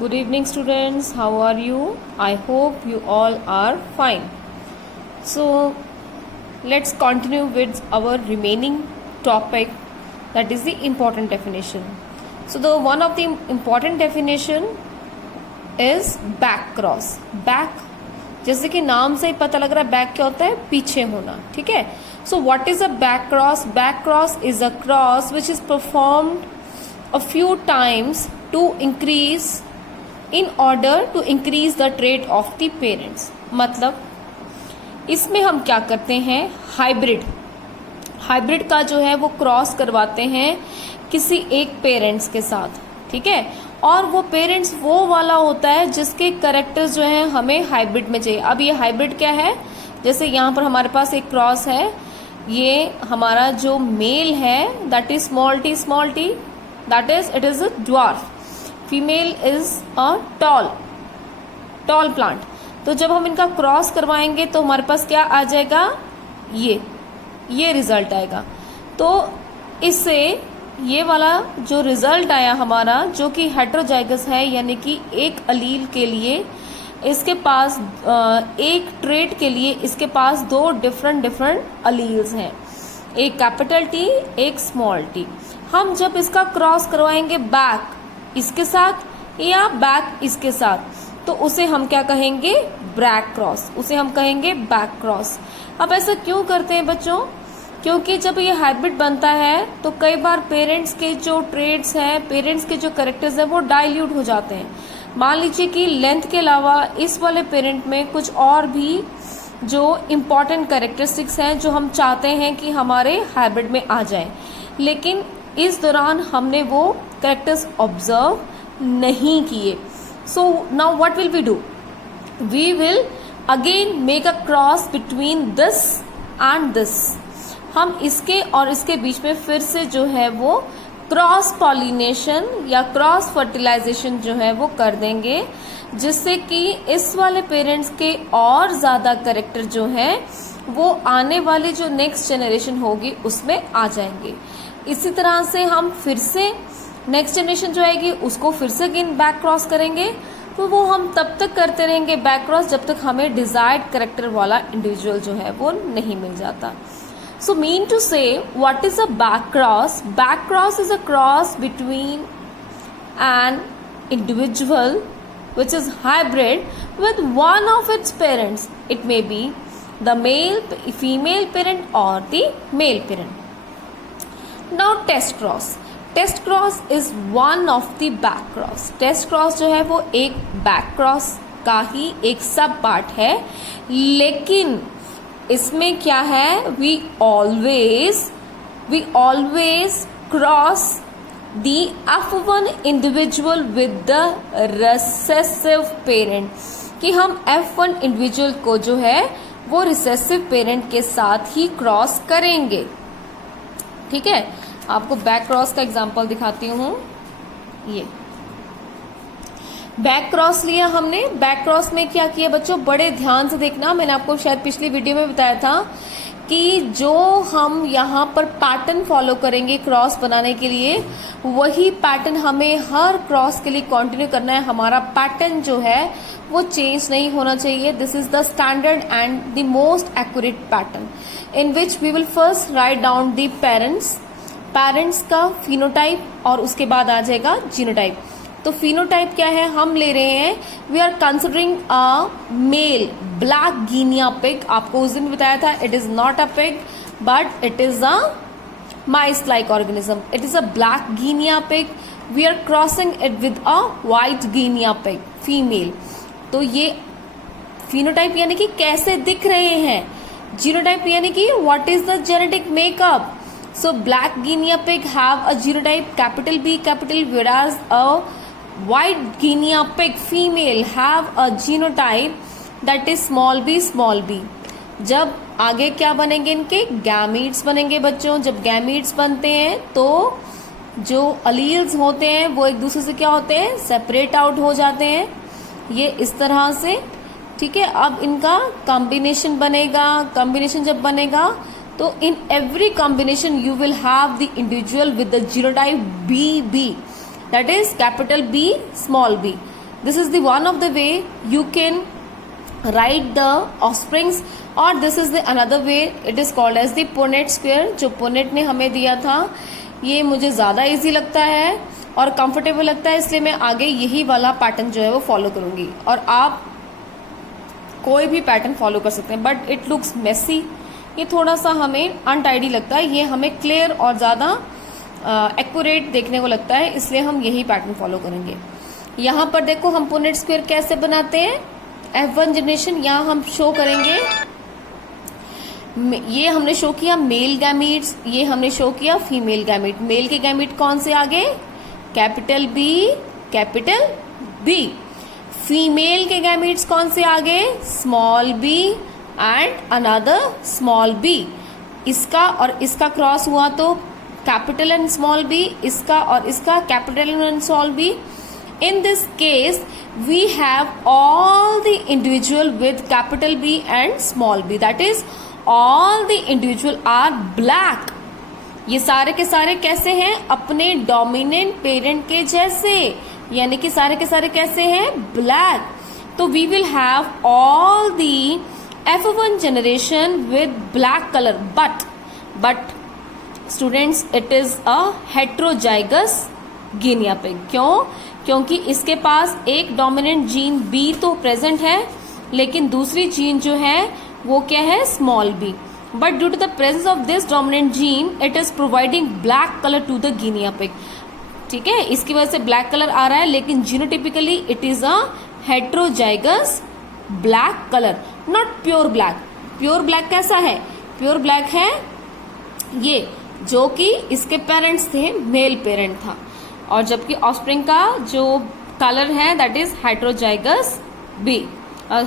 Good evening, students. How are you? I hope you all are fine. So, let's continue with our remaining topic, that is the important definition. So, the one of the important definition is back cross. Back जैसे कि नाम से ही पता लग रहा है back क्या होता है, पीछे होना. ठीक है. So what is a back cross? Back cross is a cross which is performed a few times to increase in order to increase the trait of the parents. मतलब इसमें हम क्या करते हैं, हाइब्रिड का जो है वो क्रॉस करवाते हैं किसी एक पेरेंट्स के साथ. ठीक है. और वो पेरेंट्स वो वाला होता है जिसके कैरेक्टर्स जो है हमें हाइब्रिड में चाहिए. अब ये हाइब्रिड क्या है, जैसे यहाँ पर हमारे पास एक क्रॉस है, ये हमारा जो मेल है that is small T, that is it is a dwarf. Female is a tall plant. तो जब हम इनका क्रॉस करवाएंगे तो हमारे पास क्या आ जाएगा, ये रिजल्ट आएगा. तो इससे ये वाला जो रिजल्ट आया हमारा, जो कि हेटेरोजाइगस है, यानी कि एक अलील के लिए इसके पास एक ट्रेट के लिए इसके पास दो डिफरेंट अलील्स हैं, एक कैपिटल टी, एक स्मॉल टी. हम जब इसका क्रॉस करवाएंगे बैक इसके साथ या बैक इसके साथ, तो उसे हम क्या कहेंगे, बैक क्रॉस. उसे हम कहेंगे बैक क्रॉस. अब ऐसा क्यों करते हैं बच्चों, क्योंकि जब ये हाइब्रिड बनता है तो कई बार पेरेंट्स के जो ट्रेड्स हैं, पेरेंट्स के जो कैरेक्टर्स हैं वो डाइल्यूट हो जाते हैं. मान लीजिए कि लेंथ के अलावा इस वाले पेरेंट में कुछ और भी जो इम्पॉर्टेंट कैरेक्टरिस्टिक्स हैं जो हम चाहते हैं कि हमारे हाइब्रिड में आ जाएं, लेकिन इस दौरान हमने वो कैरेक्टर्स ऑब्जर्व नहीं किए. So now what will we do, we will again make a cross between this and this. हम इसके और इसके बीच में फिर से जो है वो क्रॉस पॉलिनेशन या क्रॉस फर्टिलाइजेशन जो है वो कर देंगे, जिससे कि इस वाले पेरेंट्स के और ज़्यादा कैरेक्टर जो है वो आने वाली जो नेक्स्ट जनरेशन होगी उसमें आ जाएंगे. इसी तरह से हम फिर से नेक्स्ट जनरेशन जो आएगी उसको फिर से अगेन बैक क्रॉस करेंगे. तो वो हम तब तक करते रहेंगे बैक क्रॉस जब तक हमें डिजायर्ड कैरेक्टर वाला इंडिविजुअल जो है वो नहीं मिल जाता. So mean to say, what is a back cross? Back cross is a cross between an individual which is hybrid with one of its parents. It may be the female parent or the male parent. Now test cross. Test cross is one of the back cross. Test cross जो है वो एक back cross का ही एक सब part है, लेकिन इसमें क्या है, we always cross the F1 individual with the recessive parent, कि हम F1 इंडिविजुअल को जो है वो रिसेसिव पेरेंट के साथ ही क्रॉस करेंगे. ठीक है. आपको बैक क्रॉस का एग्जांपल दिखाती हूँ. ये बैक क्रॉस लिया हमने. बैक क्रॉस में क्या किया बच्चों, बड़े ध्यान से देखना. मैंने आपको शायद पिछली वीडियो में बताया था कि जो हम यहाँ पर पैटर्न फॉलो करेंगे क्रॉस बनाने के लिए, वही पैटर्न हमें हर क्रॉस के लिए कंटिन्यू करना है. हमारा पैटर्न जो है वो चेंज नहीं होना चाहिए. This is the standard and the most accurate pattern in which we will first write down the parents का फिनोटाइप और उसके बाद आ जाएगा जीनोटाइप. तो फिनोटाइप क्या है, हम ले रहे हैं, we are considering a male black guinea pig. आपको उस दिन बताया था it is not a pig but it is a mice like organism. It is a black guinea pig. We are crossing it with a white guinea pig female. तो ये phenotype यानी कि कैसे दिख रहे हैं, जीनोटाइप यानी कि what is the genetic makeup. So black Guinea pig have a genotype capital B capital, whereas a white Guinea pig female have a genotype that is small b. जब आगे क्या बनेंगे, इनके गैमीट्स बनेंगे बच्चों. जब गैमीट्स बनते हैं तो जो अलील्स होते हैं वो एक दूसरे से क्या होते हैं, सेपरेट आउट हो जाते हैं. ये इस तरह से. ठीक है. अब इनका कॉम्बिनेशन बनेगा. कॉम्बिनेशन जब बनेगा तो in every combination you will have the individual with the genotype BB, that is capital B small b. This is the one of the way you can write the offsprings, और this is the another way, it is called as the Punnett square, जो Punnett ने हमें दिया था। ये मुझे ज़्यादा easy लगता है और कंफर्टेबल लगता है, इसलिए मैं आगे यही वाला पैटर्न जो है वो फॉलो करूंगी, और आप कोई भी पैटर्न फॉलो कर सकते हैं, बट इट लुक्स मेसी, ये थोड़ा सा हमें अनटाइडी लगता है, ये हमें क्लियर और ज़्यादा एक्यूरेट देखने को लगता है, इसलिए हम यही पैटर्न फॉलो करेंगे। यहाँ पर देखो हम पुनेट स्क्वायर कैसे बनाते हैं, F1 जनरेशन, यहाँ हम शो करेंगे, ये हमने शो किया मेल गैमीट्स, ये हमने शो किया फीमेल गैमीट। मेल के गैमीट कौन से आगे, capital B, capital B. Female के गैमीट्स कौन से आगे, small b and another small b. इसका और इसका क्रॉस हुआ तो कैपिटल एंड स्मॉल बी, इसका और इसका capital and small b. In this case, we have all the individual with capital B and small b. That is, all the individual are black. ये सारे के सारे कैसे हैं, अपने डोमिनेंट पेरेंट के जैसे, यानी कि सारे के सारे कैसे हैं, ब्लैक। तो we will have all the F1 generation with black color, but students, it is a heterozygous guinea pig. क्यों? क्योंकि इसके पास एक डोमिनेंट जीन बी तो प्रेजेंट है, लेकिन दूसरी जीन जो है वो क्या है, small b. But due to the presence of this dominant gene, it is providing black colour to the guinea pig. ठीक है, इसकी वजह से ब्लैक कलर आ रहा है, लेकिन genotypically it is a heterozygous black colour, not pure black. Pure black कैसा है, प्योर ब्लैक है ये, जो कि इसके पेरेंट्स थे, मेल पेरेंट था, और जबकि ऑफस्प्रिंग का जो कलर है that is heterozygous B,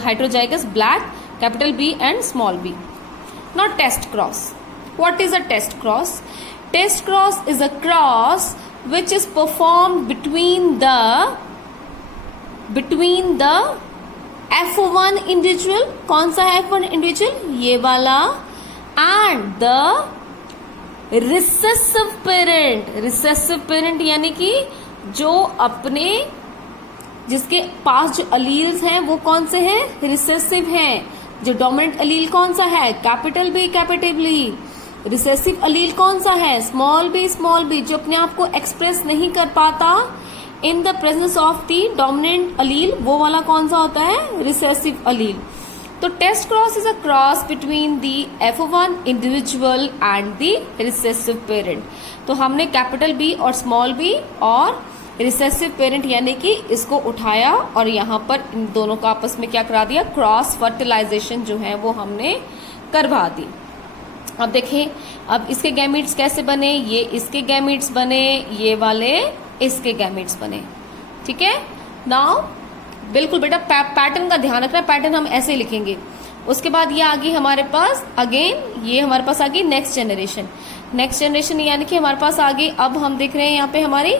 heterozygous black, capital B and small b. Not test cross. What is a test cross? Test cross is a cross which is performed between the F1 individual, कौन सा है F1 individual, ये वाला, and the recessive parent. Recessive parent यानी कि जो अपने, जिसके पास जो अलील्स हैं वो कौन से हैं, रिसेसिव हैं। जो डोमिनेंट अलील कौन सा है, capital B, capital B. Recessive allele कौन सा है, स्मॉल बी, जो अपने आप को एक्सप्रेस नहीं कर पाता in the presence of the dominant allele, वो वाला कौन सा होता है, रिसेसिव अलील। तो test cross is a cross between the F1 individual and the recessive parent. तो हमने कैपिटल बी और स्मॉल बी और रिसेसिव पेरेंट यानी कि इसको उठाया और यहाँ पर इन दोनों का आपस में क्या करा दिया, क्रॉस फर्टिलाइजेशन जो है वो हमने करवा दी। अब देखें, अब इसके गैमीट्स कैसे बने, ये इसके गैमीट्स बने, ये वाले इसके गैमीट्स बने। ठीक है, नाउ बिल्कुल बेटा पैटर्न का ध्यान रखना, पैटर्न हम ऐसे लिखेंगे। उसके बाद ये आ गई हमारे पास अगेन, ये हमारे पास आ गई नेक्स्ट जनरेशन। नेक्स्ट जनरेशन यानी कि हमारे पास आ गई, अब हम देख रहे हैं यहाँ पे हमारी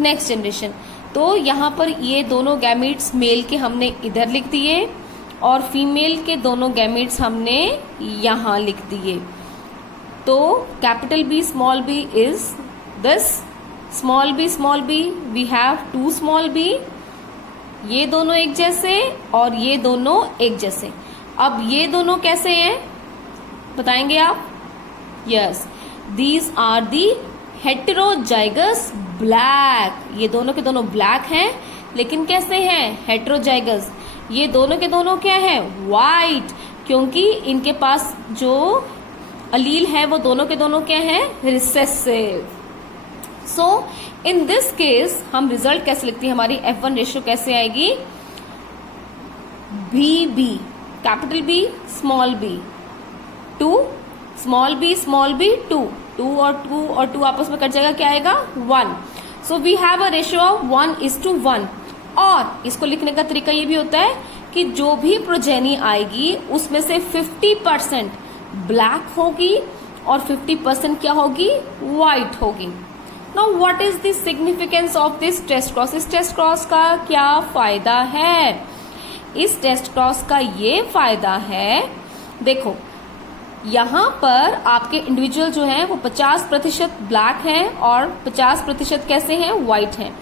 नेक्स्ट जनरेशन। तो यहाँ पर ये दोनों गैमीट्स मेल के हमने इधर लिख दिए और फीमेल के दोनों गैमीट्स हमने यहाँ लिख दिए। तो capital B small b is this, small b we have two small b, ये दोनों एक जैसे और ये दोनों एक जैसे। अब ये दोनों कैसे हैं बताएंगे आप, yes, these are the heterozygous black. ये दोनों के दोनों ब्लैक हैं, लेकिन कैसे हैं, हेटेरोजाइगस। ये दोनों के दोनों क्या है, वाइट, क्योंकि इनके पास जो अलील है वो दोनों के दोनों क्या है, recessive. So in this case हम रिजल्ट कैसे लिखते हैं, हमारी F1 रेशियो कैसे आएगी, B, capital B small b, 2, small b 2 और 2 आपस में कट जाएगा, क्या आएगा, 1। So we have a ratio of 1:1। और इसको लिखने का तरीका ये भी होता है कि जो भी प्रोजेनी आएगी उसमें से 50% ब्लैक होगी और 50% क्या होगी, व्हाइट होगी। Now what is the significance of this test cross? इस टेस्ट क्रॉस का क्या फायदा है? इस टेस्ट क्रॉस का ये फायदा है, देखो यहाँ पर आपके इंडिविजुअल जो हैं वो 50% ब्लैक हैं और 50% कैसे हैं, व्हाइट हैं।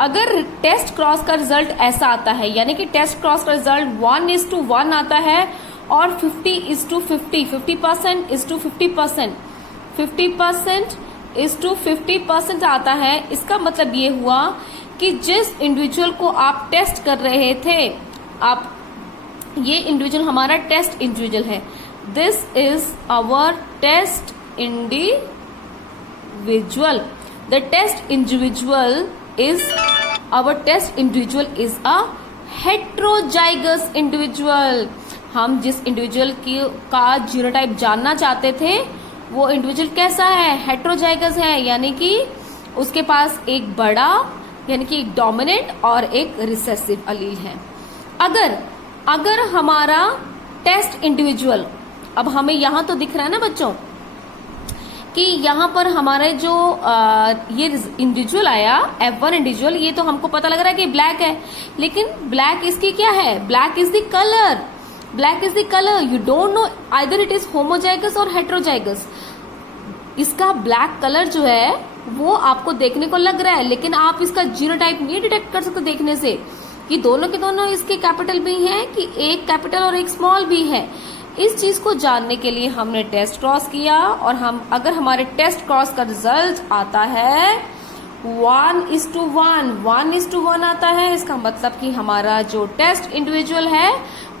अगर टेस्ट क्रॉस का रिजल्ट ऐसा आता है, यानी कि टेस्ट क्रॉस का रिजल्ट 1:1 आता है और 50:50, 50%:50%, 50%:50% आता है, इसका मतलब ये हुआ कि जिस इंडिविजुअल को आप टेस्ट कर रहे थे, आप ये इंडिविजुअल हमारा टेस्ट इंडिविजुअल है, this is our test individual, the test individual is our test individual is a heterozygous individual। हम जिस इंडिविजुअल की का जीनोटाइप जानना चाहते थे वो इंडिविजुअल कैसा है, हेट्रोजाइगस है, यानी कि उसके पास एक बड़ा यानी कि एक डोमिनेंट और एक रिसेसिव अलील है। अगर हमारा टेस्ट इंडिविजुअल, अब हमें यहां तो दिख रहा है ना बच्चों कि यहाँ पर हमारे जो ये इंडिविजुअल आया F1 इंडिविजुअल, ये तो हमको पता लग रहा है कि ब्लैक है, लेकिन ब्लैक इसकी क्या है, black is the colour, black is the colour, you don't know either it is homozygous और हेट्रोजाइगस। इसका ब्लैक कलर जो है वो आपको देखने को लग रहा है, लेकिन आप इसका जीनोटाइप नहीं डिटेक्ट कर सकते देखने से कि दोनों के दोनों इसके कैपिटल भी हैं कि एक कैपिटल और एक स्मॉल भी है। इस चीज को जानने के लिए हमने टेस्ट क्रॉस किया, और हम अगर हमारे टेस्ट क्रॉस का रिजल्ट आता है 1:1, 1:1 आता है, इसका मतलब कि हमारा जो टेस्ट इंडिविजुअल है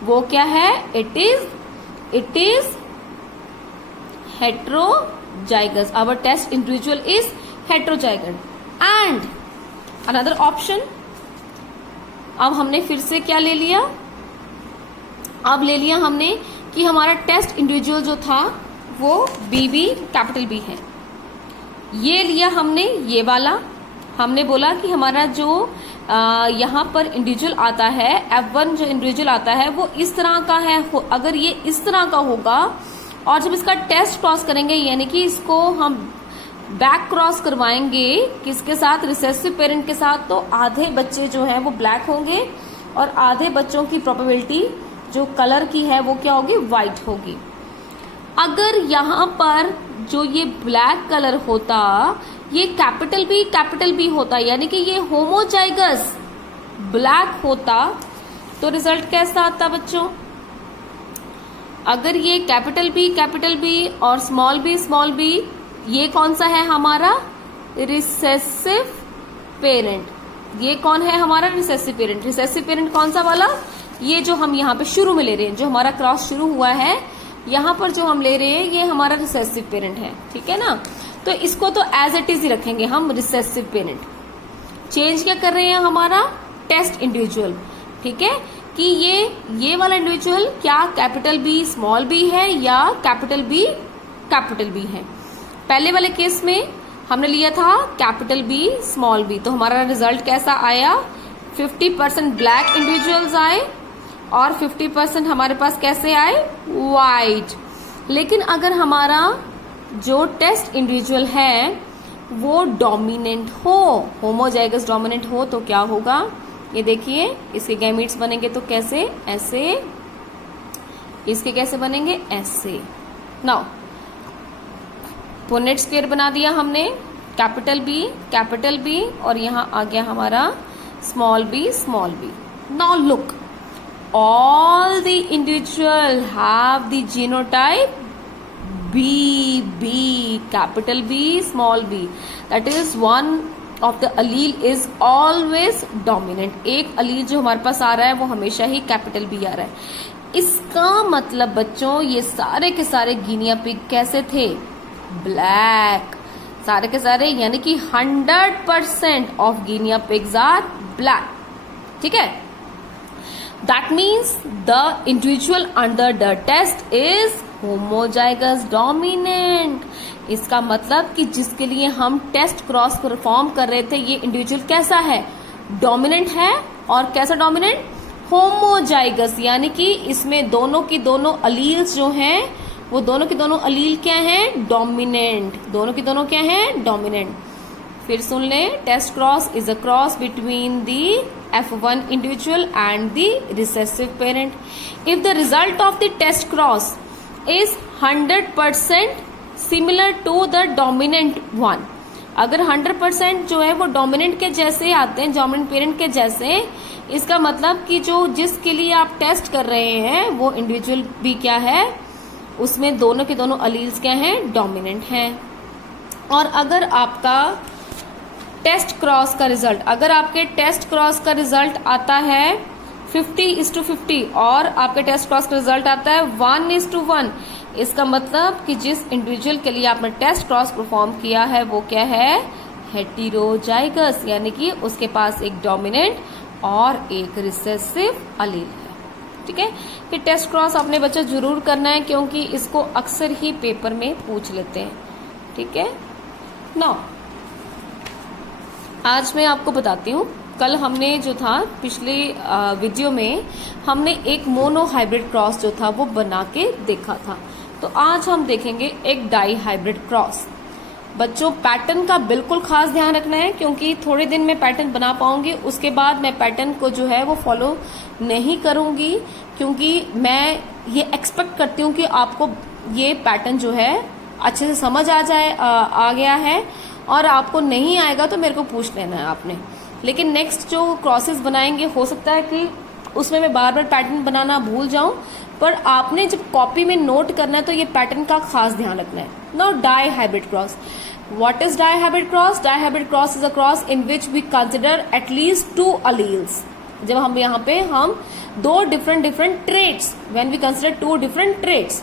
वो क्या है, it is heterozygous, our test individual is heterozygous. And another option, अब हमने फिर से क्या ले लिया, अब ले लिया हमने कि हमारा टेस्ट इंडिविजुअल जो था वो BB कैपिटल B है, ये लिया हमने, ये वाला हमने बोला कि हमारा जो यहाँ पर इंडिविजुअल आता है F1 जो इंडिविजुअल आता है वो इस तरह का है, अगर ये इस तरह का होगा और जब इसका टेस्ट क्रॉस करेंगे यानी कि इसको हम बैक क्रॉस करवाएंगे किसके साथ, रिसेसिव पेरेंट के साथ, तो आधे बच्चे जो हैं वो ब्लैक होंगे और आधे बच्चों की प्रोबेबिलिटी जो कलर की है वो क्या होगी, व्हाइट होगी। अगर यहाँ पर जो ये ब्लैक कलर होता ये कैपिटल बी होता, यानी कि ये होमोजाइगस ब्लैक होता, तो रिजल्ट कैसा आता बच्चों, अगर ये कैपिटल बी और स्मॉल बी, ये कौन सा है हमारा रिसेसिव पेरेंट, ये कौन है हमारा रिसेसिव पेरेंट, रिसेसिव पेरेंट कौन सा वाला, ये जो हम यहाँ पे शुरू में ले रहे हैं, जो हमारा क्रॉस शुरू हुआ है यहाँ पर जो हम ले रहे हैं ये हमारा रिसेसिव पेरेंट है, ठीक है ना। तो इसको तो एज इट इज ही रखेंगे हम, रिसेसिव पेरेंट। चेंज क्या कर रहे हैं, हमारा टेस्ट इंडिविजुअल, ठीक है, कि ये वाला इंडिविजुअल क्या कैपिटल बी स्मॉल बी है या कैपिटल बी है। पहले वाले केस में हमने लिया था कैपिटल बी स्मॉल बी, तो हमारा रिजल्ट कैसा आया, 50% ब्लैक इंडिविजुअल्स आए और 50% हमारे पास कैसे आए, वाइट। लेकिन अगर हमारा जो टेस्ट इंडिविजुअल है वो डोमिनेंट हो, होमोजाइगस डोमिनेंट हो, तो क्या होगा, ये देखिए इसके गैमीट्स बनेंगे तो कैसे, ऐसे, इसके कैसे बनेंगे, ऐसे। नाउ पुनेट स्क्वायर बना दिया हमने, कैपिटल बी और यहाँ आ गया हमारा small b. Now look, all the individual have the genotype B, capital B, small b. That is one of the allele is always dominant. एक allele जो हमारे पास आ रहा है वो हमेशा ही कैपिटल B आ रहा है। इसका मतलब बच्चों ये सारे के सारे गिनिया पिग कैसे थे, ब्लैक, सारे के सारे, यानी कि 100% of guinea pigs are black, ठीक है। That means the individual under the test is homozygous dominant। इसका मतलब कि जिसके लिए हम टेस्ट क्रॉस परफॉर्म कर रहे थे ये इंडिविजुअल कैसा है, डोमिनेंट है। और कैसा डोमिनेंट, होमोजाइगस, यानी कि इसमें दोनों की दोनों अलील्स जो हैं वो दोनों की दोनों अलील क्या हैं, डोमिनेंट, दोनों की दोनों क्या हैं, डोमिनेंट। फिर सुन ले, test cross is a cross between the F1 individual and the recessive parent. If the result of the test cross is 100% similar to the dominant one, अगर 100% जो है वो डोमिनेंट के जैसे आते हैं, डोमिनेंट पेरेंट के जैसे, इसका मतलब कि जो जिसके लिए आप टेस्ट कर रहे हैं वो इंडिविजुअल भी क्या है, उसमें दोनों के दोनों अलील्स क्या हैं, डोमिनेंट हैं। और अगर आपका टेस्ट क्रॉस का रिजल्ट, अगर आपके टेस्ट क्रॉस का रिजल्ट आता है 50:50 और आपके टेस्ट क्रॉस का रिजल्ट आता है 1:1, इसका मतलब कि जिस इंडिविजुअल के लिए आपने टेस्ट क्रॉस परफॉर्म किया है वो क्या है, हेटेरोजाइगस, यानी कि उसके पास एक डोमिनेंट और एक रिसेसिव अलील है। ठीक है, कि टेस्ट क्रॉस अपने बच्चे जरूर करना है क्योंकि इसको अक्सर ही पेपर में पूछ लेते हैं। ठीक है, नाउ आज मैं आपको बताती हूँ, कल हमने जो था पिछले वीडियो में हमने एक मोनो हाइब्रिड क्रॉस जो था वो बना के देखा था, तो आज हम देखेंगे एक डाई हाइब्रिड क्रॉस। बच्चों पैटर्न का बिल्कुल खास ध्यान रखना है क्योंकि थोड़े दिन में पैटर्न बना पाऊंगी, उसके बाद मैं पैटर्न को जो है वो फॉलो नहीं करूंगी क्योंकि मैं ये एक्सपेक्ट करती हूँ कि आपको ये पैटर्न जो है अच्छे से समझ आ गया है, और आपको नहीं आएगा तो मेरे को पूछ लेना है आपने। लेकिन नेक्स्ट जो क्रॉसेस बनाएंगे हो सकता है कि उसमें मैं बार बार पैटर्न बनाना भूल जाऊं, पर आपने जब कॉपी में नोट करना है तो ये पैटर्न का खास ध्यान रखना है। Now dihybrid cross, what is dihybrid cross? Dihybrid cross is a cross in which we consider at least 2 alleles. जब हम यहाँ पे हम 2 different traits, when we consider 2 different traits.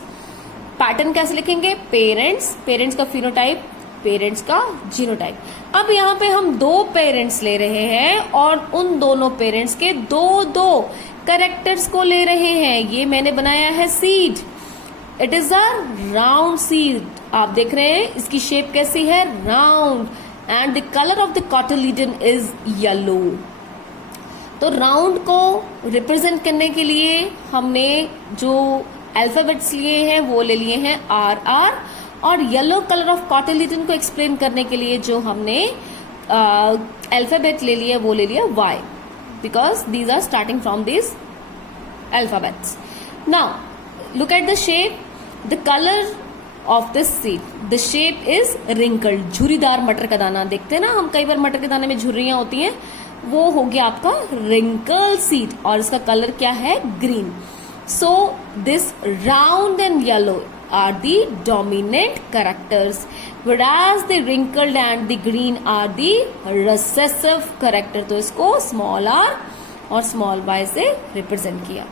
Pattern कैसे लिखेंगे? पेरेंट्स का फिनोटाइप, पेरेंट्स का genotype. अब यहाँ पे हम 2 पेरेंट्स ले रहे हैं और उन दोनों पेरेंट्स के 2 कैरेक्टर्स को ले रहे हैं। ये मैंने बनाया है seed, it is a round seed. आप देख रहे हैं इसकी शेप कैसी है, round, and the colour of the cotyledon is yellow. तो राउंड को रिप्रेजेंट करने के लिए हमने जो अल्फाबेट्स लिए हैं वो ले लिए हैं RR, और येलो कलर ऑफ कॉटिलीडन को एक्सप्लेन करने के लिए जो हमने अल्फाबेट ले लिया वो ले लिया Y, because these are starting from these alphabets. Now look at the shape, the color of this seed, the shape is wrinkled, झुर्रीदार मटर का दाना। देखते हैं ना हम कई बार मटर के दाने में झुर्रियां होती हैं, वो हो गया आपका wrinkled seed, और इसका कलर क्या है, green. So this round and yellow are the dominant characters, whereas the wrinkled and the green are the recessive character। तो इसको small r और small y से रिप्रेजेंट किया।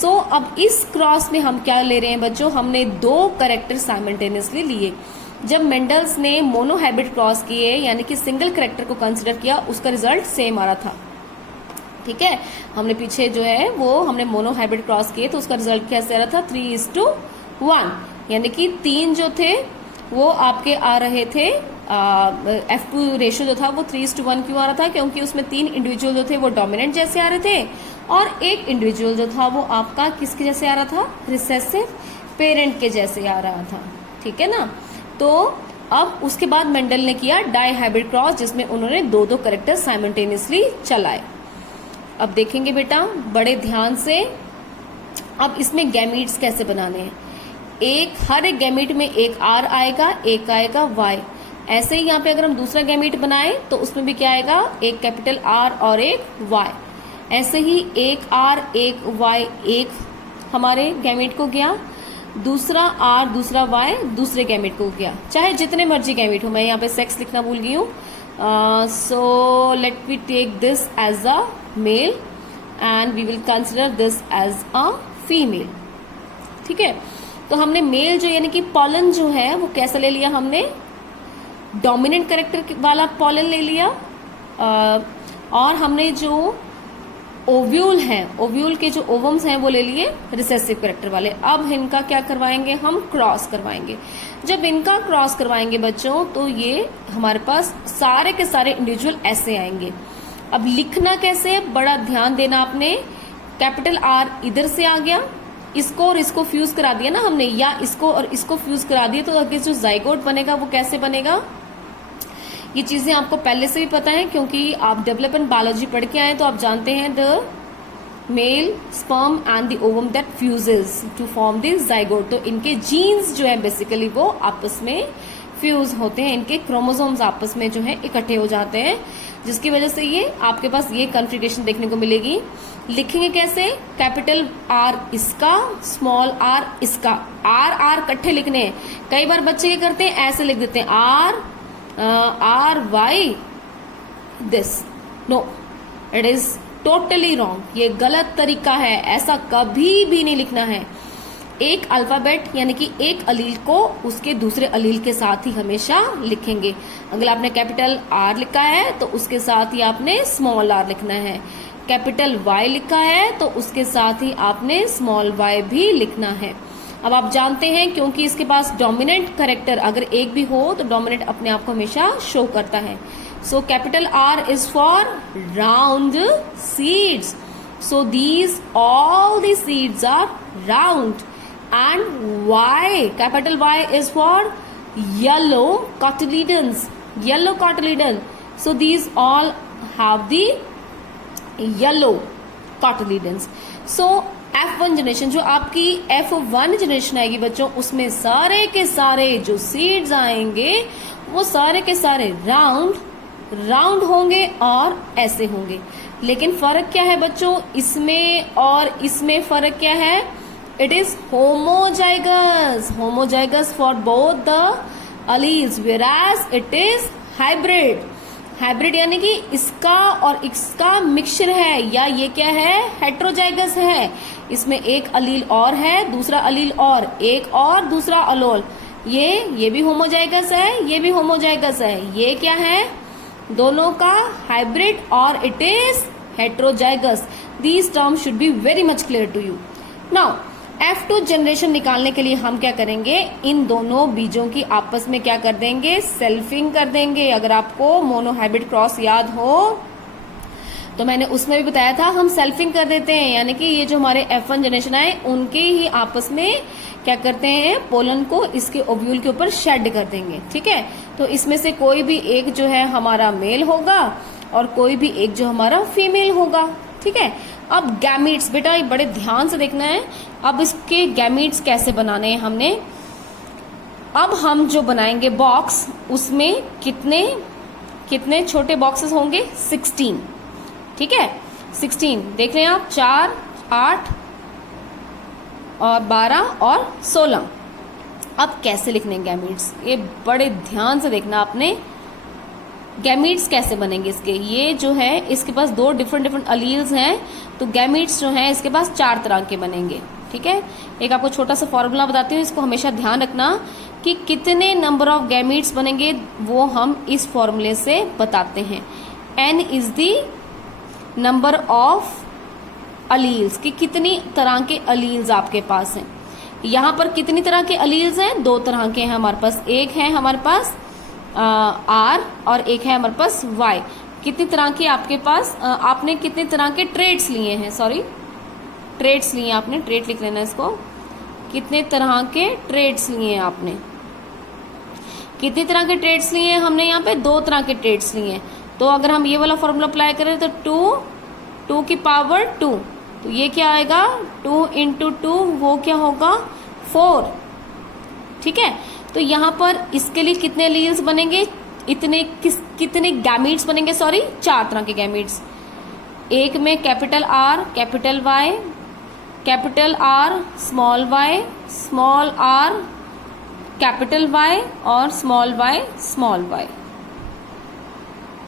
So अब इस क्रॉस में हम क्या ले रहे हैं बच्चों, हमने 2 कैरेक्टर साइमल्टेनियसली लिए। जब मेंडल्स ने मोनो हाइब्रिड क्रॉस किए, यानी कि सिंगल कैरेक्टर को कंसिडर किया, उसका रिजल्ट सेम आ रहा था। ठीक है, हमने पीछे जो है वो हमने मोनो हाइब्रिड क्रॉस किए तो उसका रिजल्ट कैसे आ रहा था, 3:1, यानी कि 3 जो थे वो आपके आ रहे थे, F2 रेशियो जो था वो 3:1 क्यों आ रहा था, क्योंकि उसमें 3 इंडिविजुअल जो थे वो डोमिनेंट जैसे आ रहे थे और एक इंडिविजुअल जो था वो आपका किसके जैसे आ रहा था, रिसेसिव पेरेंट के जैसे आ रहा था। ठीक है ना, तो अब उसके बाद मेंडल ने किया डाई हाइब्रिड क्रॉस जिसमें उन्होंने 2 कैरेक्टर साइमल्टेनियसली चलाए। अब देखेंगे बेटा बड़े ध्यान से, अब इसमें गैमीट्स कैसे बनाने हैं। हर एक गैमीट में एक R आएगा, एक आएगा Y। ऐसे ही यहाँ पे अगर हम दूसरा गैमीट बनाए तो उसमें भी क्या आएगा, एक कैपिटल R और एक Y। ऐसे ही एक R एक Y एक हमारे गैमीट को गया, दूसरा R दूसरा Y दूसरे गैमीट को गया, चाहे जितने मर्जी गैमीट हो। मैं यहाँ पे सेक्स लिखना भूल गई हूँ, so let we take this as a male and we will consider this as a female. ठीक है, तो हमने मेल जो यानी कि पॉलन जो है वो कैसा ले लिया, हमने डोमिनेंट कैरेक्टर वाला पॉलन ले लिया, और हमने जो ओव्यूल है, ओव्यूल के जो ओवम्स हैं वो ले लिए रिसेसिव कैरेक्टर वाले। अब इनका क्या करवाएंगे, हम क्रॉस करवाएंगे। जब इनका क्रॉस करवाएंगे बच्चों तो ये हमारे पास सारे के सारे इंडिविजुअल ऐसे आएंगे। अब लिखना कैसे है, बड़ा ध्यान देना आपने। कैपिटल R इधर से आ गया, इसको और इसको फ्यूज करा दिया ना हमने, या इसको और इसको फ्यूज करा दिया, तो आगे जो जाइगोट बनेगा वो कैसे बनेगा। ये चीजें आपको पहले से भी पता है क्योंकि आप डेवलपमेंट बायोलॉजी पढ़ के आए, तो आप जानते हैं the male sperm and the ovum that fuses to form the zygote. तो इनके जीन्स जो है बेसिकली वो आपस में फ्यूज होते हैं, इनके क्रोमोसोम्स आपस में जो है इकट्ठे हो जाते हैं, जिसकी वजह से ये आपके पास ये कॉन्फ़िगरेशन देखने को मिलेगी। लिखेंगे कैसे? कैपिटल आर इसका, स्मॉल आर इसका, आर इकट्ठे लिखने हैं। कई बार बच्चे क्या करते हैं, ऐसे लिख देते हैं R Y this. No, it is totally wrong, ये गलत तरीका है, ऐसा कभी भी नहीं लिखना है। एक अल्फाबेट यानी कि एक अलील को उसके दूसरे अलील के साथ ही हमेशा लिखेंगे। अगर आपने कैपिटल आर लिखा है तो उसके साथ ही आपने स्मॉल आर लिखना है, कैपिटल वाई लिखा है तो उसके साथ ही आपने स्मॉल वाई भी लिखना है। अब आप जानते हैं क्योंकि इसके पास डोमिनेंट कैरेक्टर अगर एक भी हो तो डोमिनेंट अपने आप को हमेशा शो करता है। So capital R is for round seeds, so these all the seeds are round. And Y, capital Y is for yellow cotyledons, yellow cotyledon. So these all have the yellow cotyledons. So F1 generation, जो आपकी F1 generation आएगी बच्चों, उसमें सारे के सारे जो seeds आएंगे वो सारे के सारे राउंड होंगे और ऐसे होंगे। लेकिन फर्क क्या है बच्चों, इसमें और इसमें फर्क क्या है? It is homozygous for both the alleles, whereas it is hybrid. Hybrid यानी कि इसका और इसका मिक्सचर है, या ये क्या है? हेट्रोजाइगस है। इसमें एक अलील और है, दूसरा अलील और, एक और दूसरा अलोल। ये भी होमोजाइगस है, ये भी होमोजाइगस है। ये क्या है? दोनों का हाइब्रिड और it is heterozygous. These terms should be very much clear to you. Now F2 generation निकालने के लिए हम क्या करेंगे? इन दोनों बीजों की आपस में क्या कर देंगे? सेल्फिंग कर देंगे। अगर आपको मोनोहाइब्रिड क्रॉस याद हो तो मैंने उसमें भी बताया था, हम सेल्फिंग कर देते हैं, यानी कि ये जो हमारे F1 जनरेशन आए उनके ही आपस में क्या करते हैं? पोलन को इसके ओव्यूल के ऊपर शेड कर देंगे। ठीक है, तो इसमें से कोई भी एक जो है हमारा मेल होगा और कोई भी एक जो हमारा फीमेल होगा। ठीक है, अब गैमीट्स बेटा ये बड़े ध्यान से देखना है। अब इसके गैमीट्स कैसे बनाने हैं हमने? अब हम जो बनाएंगे बॉक्स, उसमें कितने छोटे बॉक्सेस होंगे? 16। ठीक है, 16 देख लें आप, 4, 8 और 12 और 16। अब कैसे लिखने गैमीट्स, ये बड़े ध्यान से देखना आपने। गैमीट्स कैसे बनेंगे इसके? ये जो है इसके पास दो डिफरेंट अलील्स हैं, तो गैमीट्स जो हैं इसके पास 4 तरह के बनेंगे। ठीक है, एक आपको छोटा सा फॉर्मूला बताती हूँ, इसको हमेशा ध्यान रखना कि कितने नंबर ऑफ गैमीट्स बनेंगे वो हम इस फॉर्मूले से बताते हैं। n is the number of alleles, कि कितनी तरह के अलील्स आपके पास हैं। यहाँ पर कितनी तरह के अलील्स हैं? 2 तरह के हैं हमारे पास। एक है हमारे पास R और एक है हमारे पास Y। कितनी तरह के आपके पास आपने कितने तरह के ट्रेड्स लिए हैं? सॉरी, ट्रेड्स लिए आपने, ट्रेड लिख लेना इसको। कितने तरह के ट्रेड्स लिए हैं आपने? कितनी तरह के ट्रेड्स लिए हैं हमने? यहाँ पे 2 तरह के ट्रेड्स लिए हैं। तो अगर हम ये वाला फॉर्मूला अप्लाई करें तो 2 की पावर 2, तो ये क्या आएगा? 2 × 2 वो क्या होगा? 4। ठीक है, तो यहाँ पर इसके लिए कितने अलील्स बनेंगे? कितने गैमीट्स बनेंगे? सॉरी, 4 तरह के गैमीट्स। एक में capital R, capital Y, capital R, small y, small r, capital Y और स्मॉल y, स्मॉल y।